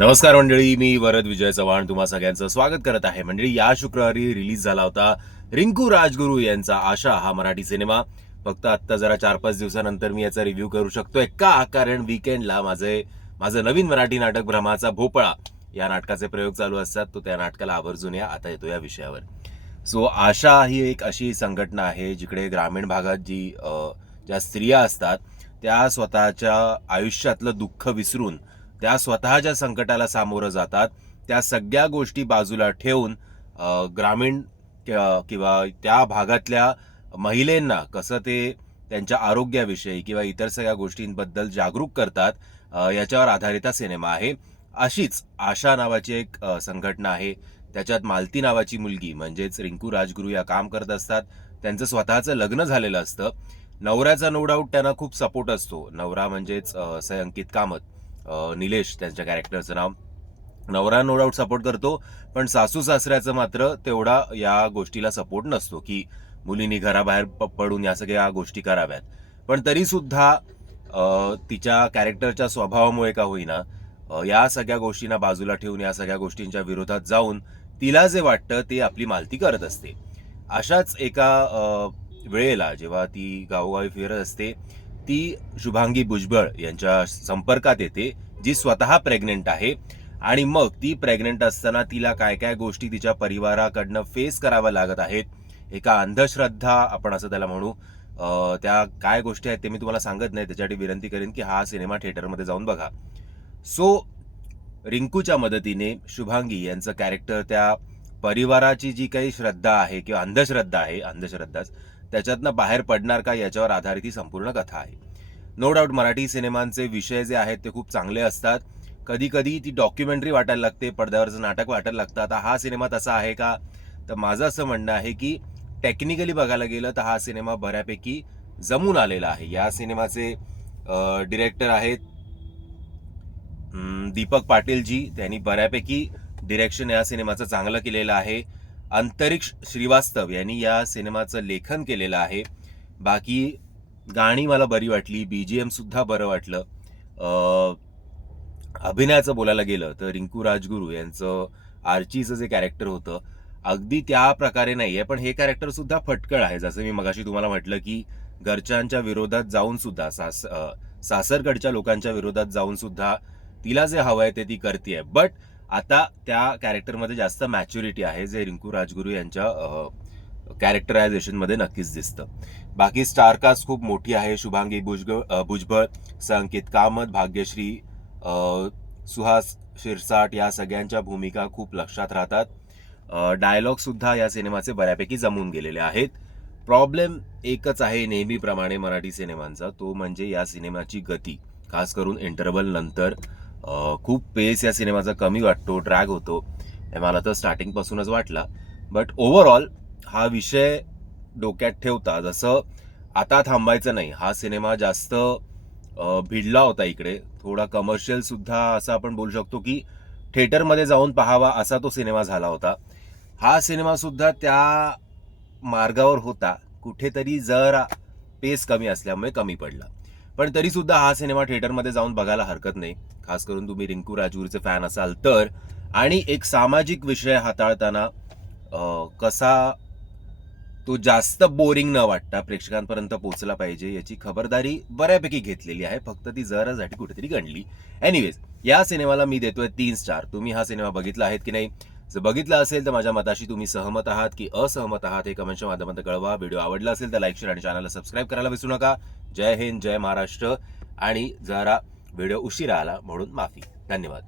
नमस्कार मंडळी, मी वरद विजय चव्हाण तुम्हा सगळ्यांचं स्वागत करत आहे. मंडळी, या शुक्रवारी रिलीज झाला होता रिंकू राजगुरू यांचा आशा हा मराठी सिनेमा. फक्त आत्ता जरा 4-5 दिवसानंतर मी याचा रिव्ह्यू करू शकतोय का, कारण वीकेंडला माझं नवीन मराठी नाटक भ्रमाचा भोपळा या नाटकाचे प्रयोग चालू असतात. तो त्या नाटकाला आवर्जून या. आता येतो या विषयावर. सो आशा ही एक अशी संघटना आहे जिकडे ग्रामीण भागात ज्या स्त्रिया असतात त्या स्वतःच्या आयुष्यातलं दुःख विसरून त्या स्वतःच्या संकटाला सामोरं जातात. त्या सगळ्या गोष्टी बाजूला ठेवून ग्रामीण किंवा त्या भागातल्या महिलांना कसं ते त्यांच्या आरोग्याविषयी किंवा इतर सगळ्या गोष्टींबद्दल जागरूक करतात, याच्यावर आधारित हा सिनेमा आहे. अशीच आशा नावाची एक संघटना आहे. त्याच्यात मालती नावाची मुलगी म्हणजेच रिंकू राजगुरू या काम करत असतात. त्यांचं स्वतःचं लग्न झालेलं असतं. नवऱ्याचा नो डाऊट त्यांना खूप सपोर्ट असतो. नवरा म्हणजेच अंकित कामत, निलेश त्यांच्या कॅरेक्टरचं नाव. नवरा नो डाऊट सपोर्ट करतो, पण सासू सासऱ्याचं मात्र तेवढा या गोष्टीला सपोर्ट नसतो की मुलींनी घराबाहेर पडून या सगळ्या गोष्टी कराव्यात. पण तरी सुद्धा तिच्या कॅरेक्टरच्या स्वभावामुळे का होईना या सगळ्या गोष्टींना बाजूला ठेवून या सगळ्या गोष्टींच्या विरोधात जाऊन तिला जे वाटतं ते आपली मालती करत असते. अशाच एका वेळेला जेव्हा ती गावोगावी फिरत असते, ती शुभांगी भुजबळ यांच्या संपर्कात येते, जी स्वतः प्रेग्नेंट आहे. आणि मग ती प्रेग्नेंट असताना तिला काय काय गोष्टी तिच्या परिवाराकडनं फेस कराव्या लागत आहेत. एका अंधश्रद्धा आपण असं त्याला म्हणू, त्या काय गोष्टी आहेत ते मी तुम्हाला सांगत नाही. त्याच्यासाठी विनंती करेन की हा सिनेमा थिएटरमध्ये जाऊन बघा. सो रिंकूच्या मदतीने शुभांगी यांचं कॅरेक्टर त्या परिवाराची जी काही श्रद्धा आहे किंवा अंधश्रद्धा आहे, अंधश्रद्धाच, त्याच्यातनं बाहेर पडणार का याच्यावर आधारित ही संपूर्ण कथा आहे. नो डाऊट मराठी सिनेमांचे विषय जे आहेत ते खूप चांगले असतात. कधी कधी ती डॉक्युमेंटरी वाटायला लागते, पडद्यावरचं नाटक वाटायला लागतं. आता हा सिनेमा तसा आहे का, तर माझं असं म्हणणं आहे की टेक्निकली बघायला गेलं तर हा सिनेमा बऱ्यापैकी जमून आलेला आहे. या सिनेमाचे डिरेक्टर आहेत दीपक पाटीलजी. त्यांनी बऱ्यापैकी डिरेक्शन या सिनेमाचं चांगलं केलेलं आहे. अंतरिक्ष श्रीवास्तव यांनी या सिनेमाचं लेखन केलेलं आहे. बाकी गाणी मला बरी वाटली, बीजीएम सुद्धा बरं वाटलं. अभिनयाचं बोलायला गेलं तर रिंकू राजगुरू यांचं आर्चीचं जे कॅरेक्टर होतं अगदी त्या प्रकारे नाही आहे, पण हे कॅरेक्टर सुद्धा फटकळ आहे. जसं मी मगाशी तुम्हाला म्हटलं की घरच्यांच्या विरोधात जाऊन सुद्धा सासरकडच्या लोकांच्या विरोधात जाऊन सुद्धा तिला जे हवं आहे ते ती करते. बट आता त्या कॅरेक्टरमध्ये जास्त मॅच्युरिटी आहे, जे रिंकू राजगुरू यांच्या कॅरेक्टरायझेशनमध्ये नक्कीच दिसतं. बाकी स्टारकास्ट खूप मोठी आहे. शुभांगी भुजबळ, अंकित कामत, भाग्यश्री, सुहास शिरसाट या सगळ्यांच्या भूमिका खूप लक्षात राहतात. डायलॉग सुद्धा या सिनेमाचे बऱ्यापैकी जमून गेलेले आहेत. प्रॉब्लेम एकच आहे नेहमीप्रमाणे मराठी सिनेमांचा, तो म्हणजे या सिनेमाची गती. खास करून इंटरव्हल नंतर खूप पेस या सिनेमाचा कमी वाटतो, ड्रॅग होतो. मला तर स्टार्टिंगपासूनच वाटला. बट ओव्हरऑल हा विषय डोक्यात ठेवता जसं आता थांबायचं नाही. हा सिनेमा जास्त भिडला होता इकडे, थोडा कमर्शियल सुद्धा असं आपण बोलू शकतो की थिएटरमध्ये जाऊन पाहावा असा तो सिनेमा झाला होता. हा सिनेमा सुद्धा त्या मार्गावर होता, कुठेतरी जरा पेस कमी असल्यामुळे कमी पडला. पण तरी सुद्धा हा सिनेमा थिएटरमध्ये जाऊन बघायला हरकत नाही, खास करून तुम्ही रिंकू राजगुरूचे फॅन असाल तर. आणि एक सामाजिक विषय हाताळताना कसा तो जास्त बोरिंग न वाटता प्रेक्षकांपर्यंत पोहोचला पाहिजे याची खबरदारी बऱ्यापैकी घेतलेली आहे. फक्त ती जरासाठी कुठेतरी गणली. एनिवेज, या सिनेमाला मी देतोय 3 स्टार. तुम्ही हा सिनेमा बघितला आहेत की नाही? जर बघितला असेल तर माझ्या मताशी तुम्ही सहमत आहात की असहमत आहात हे कमेंटच्या माध्यमातून कळवा. व्हिडिओ आवडला असेल तर लाईक, शेअर आणि चॅनलला सबस्क्राईब करायला विसरू नका. जय हिंद, जय महाराष्ट्र. आणि जरा व्हिडिओ उशिरा आला म्हणून माफी. धन्यवाद.